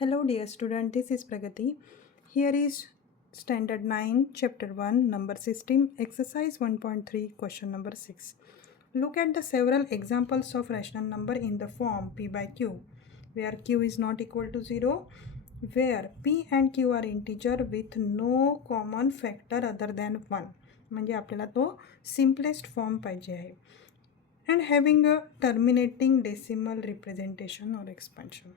Hello dear student, this is Pragati. Here is standard 9 chapter 1 number system exercise 1.3 question number 6. Look at the several examples of rational number in the form p by q where q is not equal to 0, where p and q are integer with no common factor other than 1. म्हणजे आपल्याला तो simplest form पाहिजे आहे. And having a terminating decimal representation or expansion.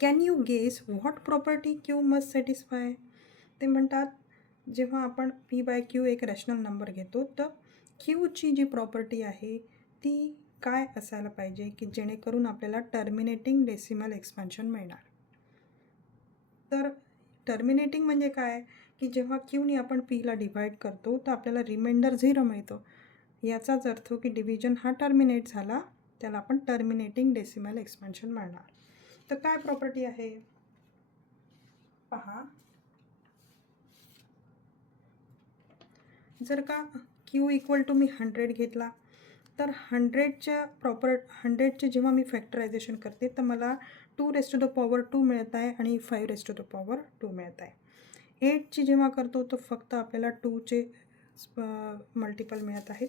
Can you guess what property Q must satisfy. ते म्हणतात जेव्हा आपण P by Q एक रॅशनल नंबर घेतो तर क्यूची जी प्रॉपर्टी आहे ती काय असायला पाहिजे की जेणेकरून आपल्याला टर्मिनेटिंग डेसिमल एक्सपान्शन मिळणार. तर टर्मिनेटिंग म्हणजे काय की जेव्हा क्यूनी आपण पीला डिवाईड करतो तर आपल्याला रिमाइंडर 0 मिळतो. याचाच अर्थ की डिव्हिजन हा टर्मिनेट झाला, त्याला आपण टर्मिनेटिंग डेसिमल एक्सपान्शन मिळणार. तर काय प्रॉपर्टी आहे पहा. जर का क्यू इक्वल टू मी 100 घेतला तर 100चे जेव्हा मी फॅक्टरायझेशन करते तर मला 2⁻² मिळत आहे आणि 5⁻² मिळत आहे. 8ची जेव्हा करतो तर फक्त आपल्याला 2चे मल्टिपल मिळत आहेत.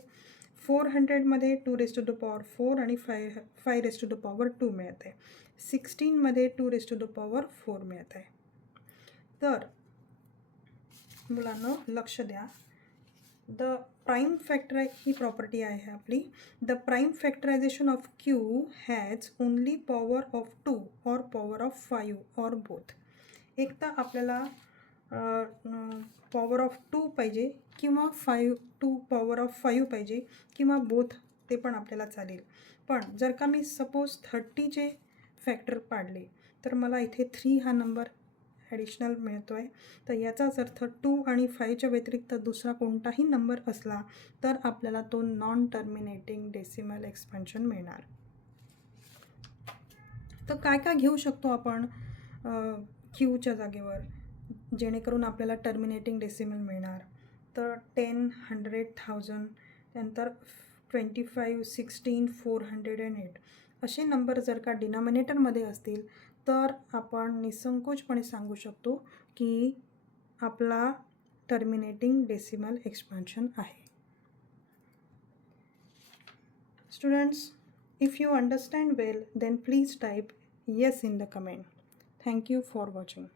400मध्ये 2⁻4 आणि 5⁻² मिळत आहे. 16मध्ये 2⁻4 मिळत आहे. तर मुलांनो लक्ष द्या. The prime factor he property आहे आपली. The prime factorisation of Q has only power of 2 और पॉवर ऑफ 5 और बोथ. एक तर आपल्याला पॉवर ऑफ 2 पाहिजे किंवा 2 पॉवर ऑफ 5 पाहिजे किंवा बोथ, ते पण आपल्याला चालेल. पण जर का मी सपोज 30चे फॅक्टर पाडले तर मला इथे 3 हा नंबर ॲडिशनल मिळतो आहे. तर याचाच अर्थ 2 आणि 5च्या व्यतिरिक्त दुसरा कोणताही नंबर असला तर आपल्याला तो नॉन टर्मिनेटिंग डेसिमल एक्सपान्शन मिळणार. तर काय काय घेऊ शकतो आपण क्यूच्या जागेवर जेणेकरून आपल्याला टर्मिनेटिंग डेसिमल मिळणार. तर 10, 100, 1000, त्यानंतर 25, 16, 408 असे नंबर जर का डिनॉमिनेटरमध्ये असतील तर आपण निसंकोचपणे सांगू शकतो की आपला टर्मिनेटिंग डेसिमल एक्सपान्शन आहे. Students, if you understand well then please type yes in the comment. Thank you for watching.